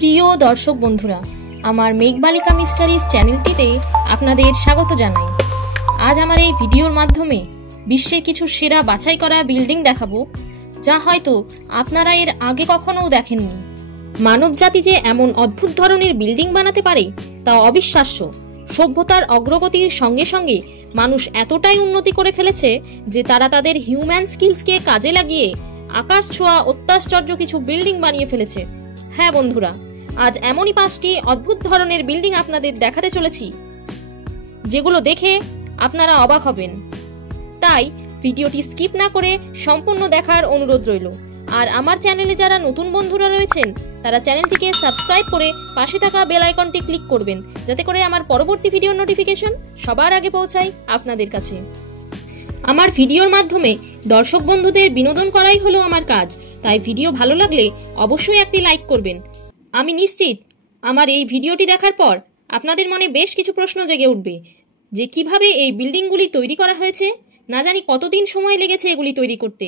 প্রিয় দর্শক বন্ধুরা, আমার মেঘবালিকা মিস্টারিজ চ্যানেলটিতে আপনাদের স্বাগত জানাই। আজ আমার এই ভিডিওর মাধ্যমে বিশ্বের কিছু সেরা বাছাই করা বিল্ডিং দেখাবো, যা হয়তো আপনারা এর আগে কখনো দেখেননি। মানবজাতি যে এমন অদ্ভুত ধরনের বিল্ডিং বানাতে পারে তা অবিশ্বাস্য। সভ্যতার অগ্রগতির সঙ্গে সঙ্গে মানুষ এতটাই উন্নতি করে ফেলেছে যে তারা তাদের হিউম্যান স্কিলসকে কাজে লাগিয়ে আকাশ ছোঁয়া অত্যাশ্চর্য কিছু বিল্ডিং বানিয়ে ফেলেছে। হ্যাঁ বন্ধুরা, আজ এমনই 5টি অদ্ভুত ধরনের বিল্ডিং আপনাদের দেখাতে চলেছি, যেগুলো দেখে আপনারা অবাক হবেন। তাই ভিডিওটি স্কিপ না করে সম্পূর্ণ দেখার অনুরোধ রইল। আর আমার চ্যানেলে যারা নতুন বন্ধুরা রয়েছেন তারা চ্যানেলটিকে সাবস্ক্রাইব করে পাশে থাকা বেল আইকনটি ক্লিক করবেন, যাতে করে আমার পরবর্তী ভিডিওর নোটিফিকেশন সবার আগে পৌঁছায় আপনাদের কাছে। আমার ভিডিওর মাধ্যমে দর্শক বন্ধুদের বিনোদন করাই হলো আমার কাজ, তাই ভিডিও ভালো লাগলে অবশ্যই একটি লাইক করবেন। আমি নিশ্চিত আমার এই ভিডিওটি দেখার পর আপনাদের মনে বেশ কিছু প্রশ্ন জেগে উঠবে, যে কিভাবে এই বিল্ডিংগুলি তৈরি করা হয়েছে, না জানি কতদিন সময় লেগেছে এগুলি তৈরি করতে,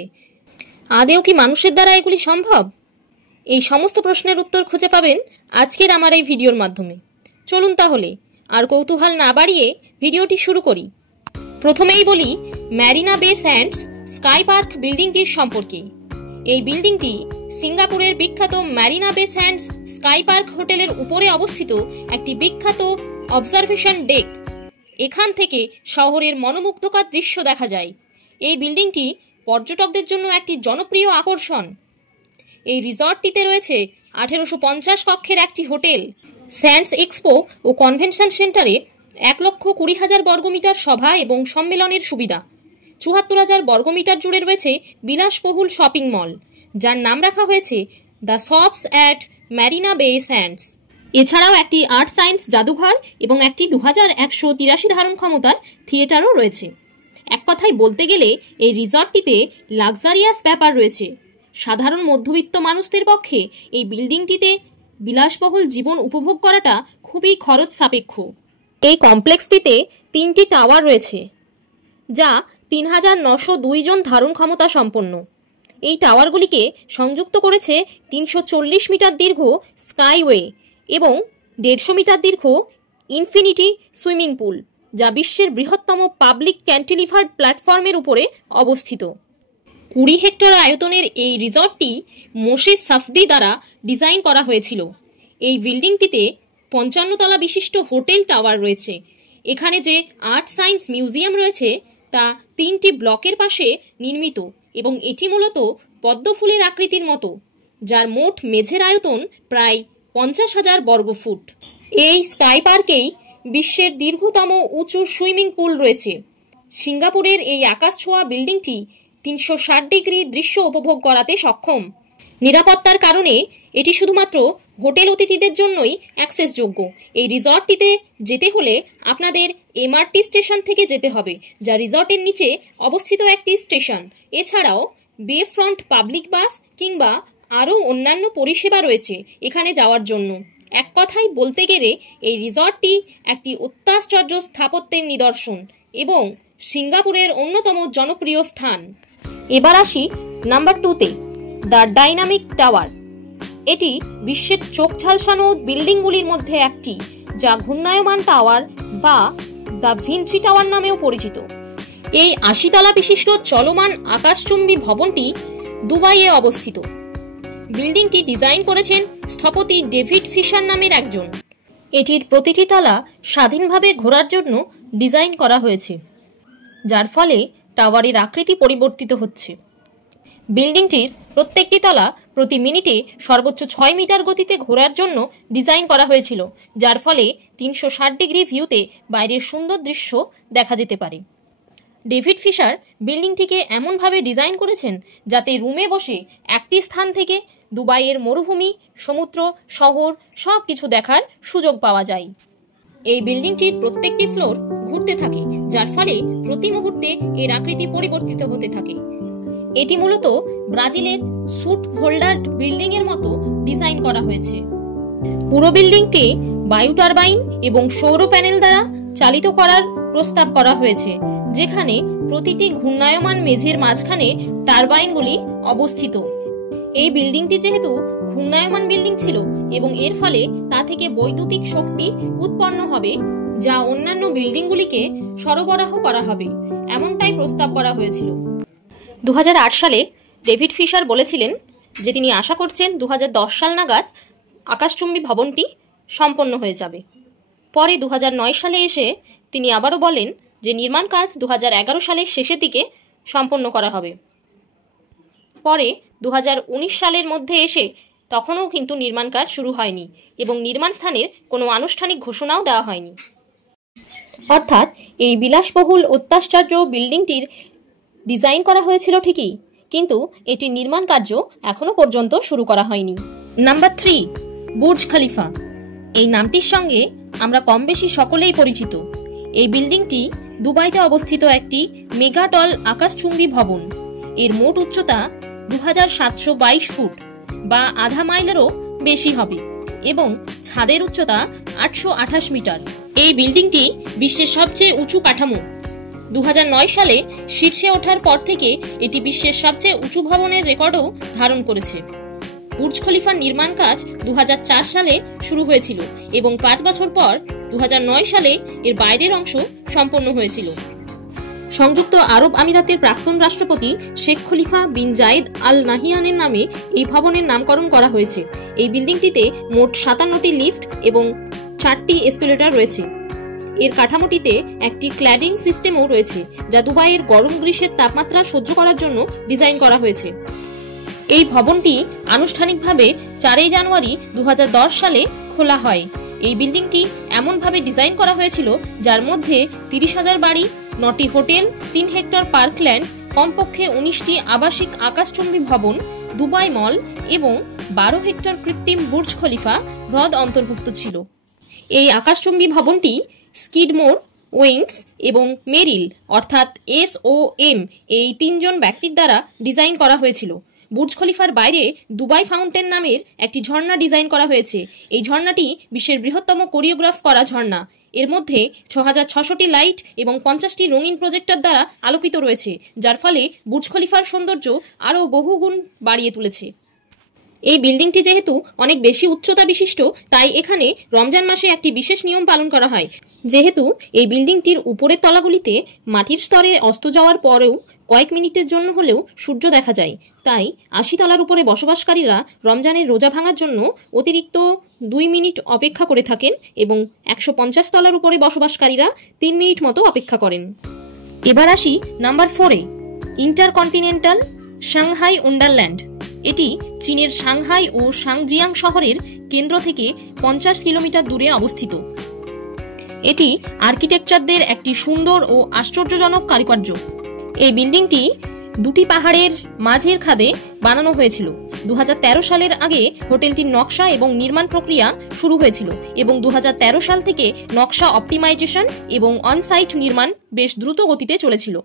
আদেও কি মানুষের দ্বারা এগুলি সম্ভব? এই সমস্ত প্রশ্নের উত্তর খুঁজে পাবেন আজকের আমার এই ভিডিওর মাধ্যমে। চলুন তাহলে আর কৌতূহল না বাড়িয়ে ভিডিওটি শুরু করি। প্রথমেই বলি ম্যারিনা বে স্যান্ডস স্কাই পার্ক বিল্ডিংটির সম্পর্কে। এই বিল্ডিংটি সিঙ্গাপুরের বিখ্যাত ম্যারিনা বে স্যান্ডস স্কাই পার্ক হোটেলের উপরে অবস্থিত একটি বিখ্যাত অবজারভেশন ডেক। এখান থেকে শহরের মনোমুগ্ধকর দৃশ্য দেখা যায়। এই বিল্ডিংটি পর্যটকদের জন্য একটি জনপ্রিয় আকর্ষণ। এই রিসর্টটিতে রয়েছে 1850 কক্ষের একটি হোটেল। স্যান্ডস এক্সপো ও কনভেনশন সেন্টারে 1,20,000 বর্গমিটার সভা এবং সম্মেলনের সুবিধা। 74,000 বর্গমিটার জুড়ে রয়েছে বিলাসবহুল শপিং মল, যার নাম রাখা হয়েছে দ্য শপস অ্যাট ম্যারিনা বে স্যান্ডস। এছাড়াও একটি আর্ট সায়েন্স জাদুঘর এবং একটি 2183 ধারণ ক্ষমতার থিয়েটারও রয়েছে। এক কথায় বলতে গেলে এই রিসর্টটিতে লাক্সারিয়াস ব্যাপার রয়েছে। সাধারণ মধ্যবিত্ত মানুষদের পক্ষে এই বিল্ডিংটিতে বিলাসবহুল জীবন উপভোগ করাটা খুবই খরচ সাপেক্ষ। এই কমপ্লেক্সটিতে 3টি টাওয়ার রয়েছে, যা 3,902 জন ধারণ ক্ষমতা সম্পন্ন। এই টাওয়ারগুলিকে সংযুক্ত করেছে 340 মিটার দীর্ঘ স্কাইওয়ে এবং 150 মিটার দীর্ঘ ইনফিনিটি সুইমিং পুল, যা বিশ্বের বৃহত্তম পাবলিক ক্যান্টিলিভার্ড প্ল্যাটফর্মের উপরে অবস্থিত। 20 হেক্টর আয়তনের এই রিসর্টটি মোশে সাফদি দ্বারা ডিজাইন করা হয়েছিল। এই বিল্ডিংটিতে 55 তলা বিশিষ্ট হোটেল টাওয়ার রয়েছে। এখানে যে আর্ট সায়েন্স মিউজিয়াম রয়েছে তা 3টি ব্লকের পাশে নির্মিত এবং এটি মূলত পদ্মফুলের আকৃতির মতো, যার মোট মেঝের আয়তন প্রায় 50,000 বর্গফুট। এই স্কাই পার্কেই বিশ্বের দীর্ঘতম উঁচু সুইমিং পুল রয়েছে। সিঙ্গাপুরের এই আকাশ ছোঁয়া বিল্ডিংটি 360 ডিগ্রি দৃশ্য উপভোগ করাতে সক্ষম। নিরাপত্তার কারণে এটি শুধুমাত্র হোটেল অতিথিদের জন্যই অ্যাক্সেসযোগ্য। এই রিসর্টটিতে যেতে হলে আপনাদের এমআরটি স্টেশন থেকে যেতে হবে, যা রিসর্টের নিচে অবস্থিত একটি স্টেশন। এছাড়াও বে ফ্রন্ট পাবলিক বাস কিংবা আরও অন্যান্য পরিষেবা রয়েছে এখানে যাওয়ার জন্য। এক কথায় বলতে গেলে এই রিসর্টটি একটি অত্যাশ্চর্য স্থাপত্যের নিদর্শন এবং সিঙ্গাপুরের অন্যতম জনপ্রিয় স্থান। এবার আসি নাম্বার 2তে, দ্য ডাইনামিক টাওয়ার। এটি বিশ্বের চোখ ঝালসানো বিল্ডিংগুলির মধ্যে একটি, যা ঘূর্ণায়মান টাওয়ার বা দ্য ভিঞ্চি টাওয়ার নামেও পরিচিত। এই 80 তলা বিশিষ্ট চলমান আকাশচুম্বী ভবনটি দুবাইয়ে অবস্থিত। বিল্ডিংটি ডিজাইন করেছেন স্থপতি ডেভিড ফিশার নামের একজন। এটির প্রতিটি তলা স্বাধীনভাবে ঘোরার জন্য ডিজাইন করা হয়েছে, যার ফলে টাওয়ারের আকৃতি পরিবর্তিত হচ্ছে। বিল্ডিংটির প্রত্যেকটি তলা প্রতি মিনিটে সর্বোচ্চ 6 মিটার গতিতে ঘোরার জন্য ডিজাইন করা হয়েছিল, যার ফলে 360 ডিগ্রি ভিউতে বাইরের সুন্দর দৃশ্য দেখা যেতে পারে। ডেভিড ফিশার বিল্ডিংটিকে এমনভাবে ডিজাইন করেছেন যাতে রুমে বসে একটি স্থান থেকে দুবাইয়ের মরুভূমি, সমুদ্র, শহর সব কিছু দেখার সুযোগ পাওয়া যায়। এই বিল্ডিংটির প্রত্যেকটি ফ্লোর ঘুরতে থাকে, যার ফলে প্রতি মুহূর্তে এর আকৃতি পরিবর্তিত হতে থাকে। এটি মূলত ব্রাজিলের সুট হোল্ডার বিল্ডিং এর মতো ডিজাইন করা হয়েছে। পুরো বিল্ডিংটি বায়ু টারবাইন এবং সৌর প্যানেল দ্বারা চালিত করার প্রস্তাব করা হয়েছে, যেখানে প্রতিটি ঘূর্ণায়মান মেঝের মাঝখানে টারবাইনগুলি অবস্থিত। এই বিল্ডিংটি যেহেতু ঘূর্ণায়মান বিল্ডিং ছিল এবং এর ফলে তা থেকে বৈদ্যুতিক শক্তি উৎপন্ন হবে যা অন্যান্য বিল্ডিংগুলিকে সরবরাহ করা হবে, এমনটাই প্রস্তাব করা হয়েছিল। 2008 সালে ডেভিড ফিশার বলেছিলেন যে তিনি আশা করছেন 2010 সাল নাগাদ আকাশচুম্বী ভবনটি সম্পন্ন হয়ে যাবে। পরে 2009 সালে এসে তিনি আবারও বলেন যে নির্মাণ কাজ 2011 সালের শেষের দিকে সম্পন্ন করা হবে। পরে 2019 সালের মধ্যে এসে তখনও কিন্তু নির্মাণ কাজ শুরু হয়নি এবং নির্মাণ স্থানের কোনো আনুষ্ঠানিক ঘোষণাও দেওয়া হয়নি। অর্থাৎ এই বিলাসবহুল অত্যাশ্চর্য বিল্ডিংটির ডিজাইন করা হয়েছিল ঠিকই, কিন্তু এটির নির্মাণ কার্য এখনো পর্যন্ত শুরু করা হয়নি। Number 3, Burj Khalifa. এই নামটির সঙ্গে আমরা কম বেশি সকলেই পরিচিত। এই বিল্ডিংটি দুবাইতে অবস্থিত একটি মেগাটল আকাশচুম্বী ভবন। এর মোট উচ্চতা 2722 ফুট বা আধা মাইলেরও বেশি হবে এবং ছাদের উচ্চতা 828 মিটার। এই বিল্ডিংটি বিশ্বের সবচেয়ে উঁচু কাঠামো। 2009 সালে শীর্ষে ওঠার পর থেকে এটি বিশ্বের সবচেয়ে উঁচু ভবনের রেকর্ডও ধারণ করেছে। বুর্জ খলিফার নির্মাণ কাজ 2004 সালে শুরু হয়েছিল এবং 5 বছর পর 2009 সালে এর বাইরের অংশ সম্পন্ন হয়েছিল। সংযুক্ত আরব আমিরাতের প্রাক্তন রাষ্ট্রপতি শেখ খলিফা বিন জায়েদ আল নাহিয়ানের নামে এই ভবনের নামকরণ করা হয়েছে। এই বিল্ডিংটিতে মোট 57টি লিফট এবং 4টি এসকেলেটর রয়েছে। এর কাঠামোটিতে একটি ক্ল্যাডিং সিস্টেমও রয়েছে যা দুবাইয়ের গরম গ্রীষ্মের তাপমাত্রা সহ্য করার জন্য ডিজাইন করা হয়েছে। এই ভবনটি আনুষ্ঠানিকভাবে 4 জানুয়ারি 2010 সালে খোলা হয়। এই বিল্ডিংটি এমনভাবে ডিজাইন করা হয়েছিল যার মধ্যে 30,000 বাড়ি, 9টি হোটেল, 3 হেক্টর পার্কল্যান্ড, কমপক্ষে 19টি আবাসিক আকাশচুম্বী ভবন, দুবাই মল এবং 12 হেক্টর কৃত্রিম বুর্জ খলিফা হ্রদ অন্তর্ভুক্ত ছিল। এই আকাশচুম্বী ভবনটি স্কিডমোর, ওয়েংস এবং মেরিল অর্থাৎ SOM এই 3 জন ব্যক্তির দ্বারা ডিজাইন করা হয়েছিল। বুর্জ খলিফার বাইরে দুবাই ফাউন্টেন নামের একটি ঝর্ণা ডিজাইন করা হয়েছে। এই ঝর্ণাটি বিশ্বের বৃহত্তম কোরিওগ্রাফ করা ঝর্ণা। এর মধ্যে 6600টি লাইট এবং 50টি রঙিন প্রজেক্টর দ্বারা আলোকিত রয়েছে, যার ফলে বুর্জ খলিফার সৌন্দর্য আরও বহুগুণ বাড়িয়ে তুলেছে। এই বিল্ডিংটি যেহেতু অনেক বেশি উচ্চতা বিশিষ্ট, তাই এখানে রমজান মাসে একটি বিশেষ নিয়ম পালন করা হয়। যেহেতু এই বিল্ডিংটির উপরের তলাগুলিতে মাটির স্তরে অস্ত যাওয়ার পরেও কয়েক মিনিটের জন্য হলেও সূর্য দেখা যায়, তাই 80 তলার উপরে বসবাসকারীরা রমজানের রোজা ভাঙার জন্য অতিরিক্ত 2 মিনিট অপেক্ষা করে থাকেন এবং 150 তলার উপরে বসবাসকারীরা 3 মিনিট মতো অপেক্ষা করেন। এবার আসি নাম্বার 4-এ, ইন্টারকন্টিনেন্টাল সাংহাই ওয়ান্ডারল্যান্ড। এটি চীনের সাংহাই ও সাংজিয়াং শহরের কেন্দ্র থেকে 50 কিলোমিটার দূরে অবস্থিত। এটি আর্কিটেকচারদের একটি সুন্দর ও আশ্চর্যজনক কারুকার্য। এই বিল্ডিংটি 2টি পাহাড়ের মাঝের খাদে বানানো হয়েছিল। 2013 সালের আগে হোটেলটির নকশা এবং নির্মাণ প্রক্রিয়া শুরু হয়েছিল এবং 2013 সাল থেকে নকশা অপটিমাইজেশন এবং অন-সাইট নির্মাণ বেশ দ্রুত গতিতে চলেছিল।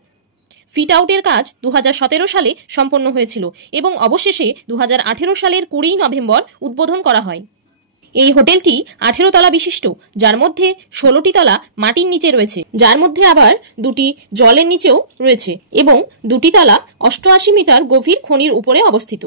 ফিট আউটের কাজ 2017 সালে সম্পন্ন হয়েছিল এবং অবশেষে 2018 সালের 20 নভেম্বর উদ্বোধন করা হয়। এই হোটেলটি 18 তলা বিশিষ্ট, যার মধ্যে 16টি তলা মাটির নিচে রয়েছে, যার মধ্যে আবার 2টি জলের নিচেও রয়েছে এবং 2টি তলা 88 মিটার গভীর খনির উপরে অবস্থিত।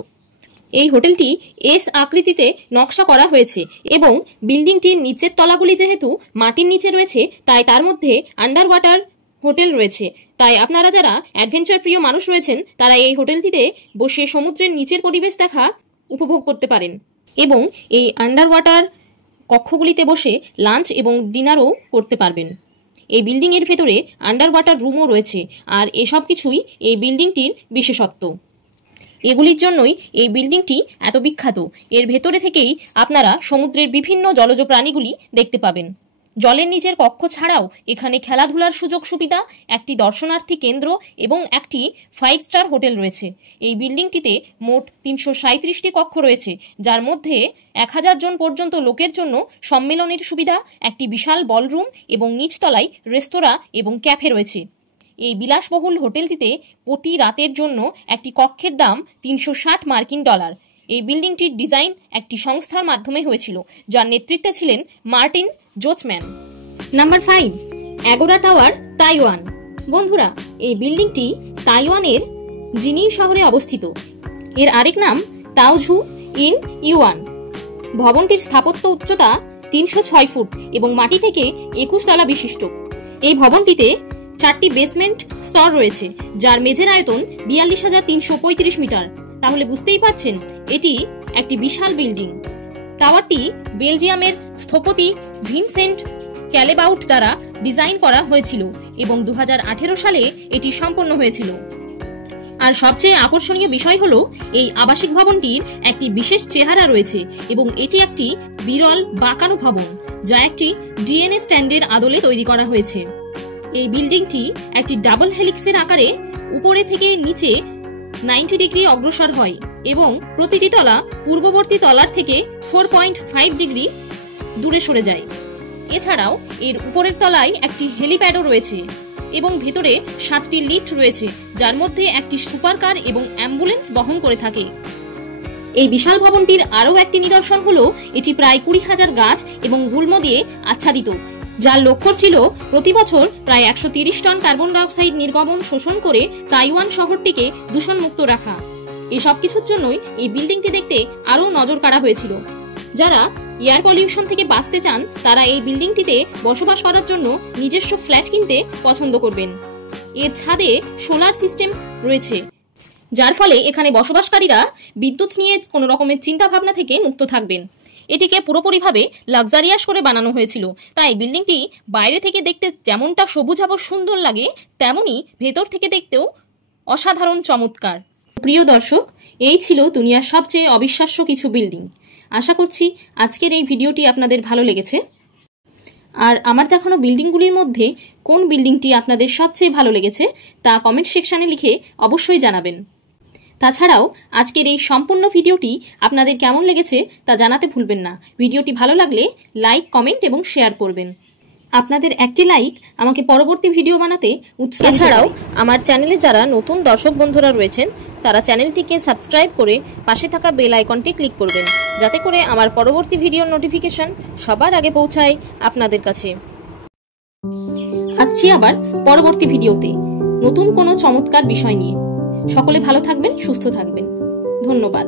এই হোটেলটি এস আকৃতিতে নকশা করা হয়েছে এবং বিল্ডিংটির নিচের তলাগুলি যেহেতু মাটির নিচে রয়েছে, তাই তার মধ্যে আন্ডার ওয়াটার হোটেল রয়েছে। তাই আপনারা যারা অ্যাডভেঞ্চার প্রিয় মানুষ রয়েছেন, তারা এই হোটেলটিতে বসে সমুদ্রের নিচের পরিবেশ দেখা উপভোগ করতে পারেন এবং এই আন্ডার ওয়াটার কক্ষগুলিতে বসে লাঞ্চ এবং ডিনারও করতে পারবেন। এই বিল্ডিংয়ের ভেতরে আন্ডার ওয়াটার রুমও রয়েছে, আর এসব কিছুই এই বিল্ডিংটির বিশেষত্ব। এগুলির জন্যই এই বিল্ডিংটি এত বিখ্যাত। এর ভেতরে থেকেই আপনারা সমুদ্রের বিভিন্ন জলজ প্রাণীগুলি দেখতে পাবেন। জলের নিচের কক্ষ ছাড়াও এখানে খেলাধুলার সুযোগ সুবিধা, একটি দর্শনার্থী কেন্দ্র এবং একটি 5 স্টার হোটেল রয়েছে। এই বিল্ডিংটিতে মোট 337টি কক্ষ রয়েছে, যার মধ্যে 1000 জন পর্যন্ত লোকের জন্য সম্মেলনের সুবিধা, একটি বিশাল বলরুম এবং নিচতলায় রেস্তোরাঁ এবং ক্যাফে রয়েছে। এই বিলাসবহুল হোটেলটিতে প্রতি রাতের জন্য একটি কক্ষের দাম $360। এই বিল্ডিংটির ডিজাইন একটি সংস্থার মাধ্যমে হয়েছিল, যার নেতৃত্বে ছিলেন Martin Jochmann. Number 5, Agora Tower, Taiwan. বন্ধুরা, এই বিল্ডিংটি তাইওয়ানের জিনিং শহরে অবস্থিত। এর আরেক নাম তাওঝু ইন ইউয়ান। ভবনটির স্থাপত্য উচ্চতা 306 ফুট এবং মাটি থেকে 21 তলা বিশিষ্ট। এই ভবনটিতে 4টি বেসমেন্ট স্তর রয়েছে, যার মেঝের আয়তন 42,335 মিটার। তাহলে বুঝতেই পারছেন এটি একটি বিশাল বিল্ডিং। টাওয়ারটি বেলজিয়ামের স্থপতি ভিনসেন্ট ক্যালেবাউট দ্বারা ডিজাইন করা হয়েছিল এবং 2018 সালে এটি সম্পন্ন হয়েছিল। আর সবচেয়ে আকর্ষণীয় বিষয় হলো এই আবাসিক ভবনটির একটি বিশেষ চেহারা রয়েছে এবং এটি একটি বিরল বাঁকানো ভবন, যা একটি ডিএনএ স্ট্যান্ডের আদলে তৈরি করা হয়েছে। এই বিল্ডিংটি একটি ডাবল হেলিক্সের আকারে উপরে থেকে নিচে 90 ডিগ্রি অগ্রসর হয় এবং প্রতিটি তলা পূর্ববর্তী তলার থেকে 4.5 ডিগ্রি দূরে সরে যায়। এছাড়াও এর উপরের তলায় একটি হেলিপ্যাডও রয়েছে এবং ভেতরে 7টি লিফট রয়েছে, যার মধ্যে একটি সুপারকার এবং অ্যাম্বুলেন্স বহন করে থাকে। এই বিশাল ভবনটির আরও একটি নিদর্শন হলো এটি প্রায় 20,000 গাছ এবং গুল্ম দিয়ে আচ্ছাদিত, যার লক্ষ্য ছিল প্রতি বছর প্রায় 130 টন কার্বন ডাইঅক্সাইড নির্গমন শোষণ করে তাইওয়ান শহরটিকে দূষণমুক্ত রাখা। এই সব কিছুর জন্যই এই বিল্ডিংটি দেখতে আরও নজর কাড়া হয়েছিল। যারা এয়ার পলিউশন থেকে বাঁচতে চান তারা এই বিল্ডিংটিতে বসবাস করার জন্য নিজস্ব ফ্ল্যাট কিনতে পছন্দ করবেন। এর ছাদে সোলার সিস্টেম রয়েছে, যার ফলে এখানে বসবাসকারীরা বিদ্যুৎ নিয়ে কোনো রকমের চিন্তা ভাবনা থেকে মুক্ত থাকবেন। এটিকে পুরোপুরিভাবে লাক্সারিয়াস করে বানানো হয়েছিল, তাই বিল্ডিংটি বাইরে থেকে দেখতে যেমনটা সবুজাভ সুন্দর লাগে, তেমনি ভেতর থেকে দেখতেও অসাধারণ চমৎকার। প্রিয় দর্শক, এই ছিল দুনিয়ার সবচেয়ে অবিশ্বাস্য কিছু বিল্ডিং। আশা করছি আজকের এই ভিডিওটি আপনাদের ভালো লেগেছে। আর আমার দেখানো বিল্ডিংগুলির মধ্যে কোন বিল্ডিংটি আপনাদের সবচেয়ে ভালো লেগেছে তা কমেন্ট সেকশনে লিখে অবশ্যই জানাবেন। তাছাড়াও আজকের এই সম্পূর্ণ ভিডিওটি আপনাদের কেমন লেগেছে তা জানাতে ভুলবেন না। ভিডিওটি ভালো লাগলে লাইক, কমেন্ট এবং শেয়ার করবেন। আপনাদের একটি লাইক আমাকে পরবর্তী ভিডিও বানাতে উৎসাহ। এছাড়াও আমার চ্যানেলে যারা নতুন দর্শক বন্ধুরা রয়েছেন তারা চ্যানেলটিকে সাবস্ক্রাইব করে পাশে থাকা বেল আইকনটি ক্লিক করবেন, যাতে করে আমার পরবর্তী ভিডিওর নোটিফিকেশন সবার আগে পৌঁছায় আপনাদের কাছে। আসছি আবার পরবর্তী ভিডিওতে নতুন কোনো চমৎকার বিষয় নিয়ে। সকলে ভালো থাকবেন, সুস্থ থাকবেন। ধন্যবাদ।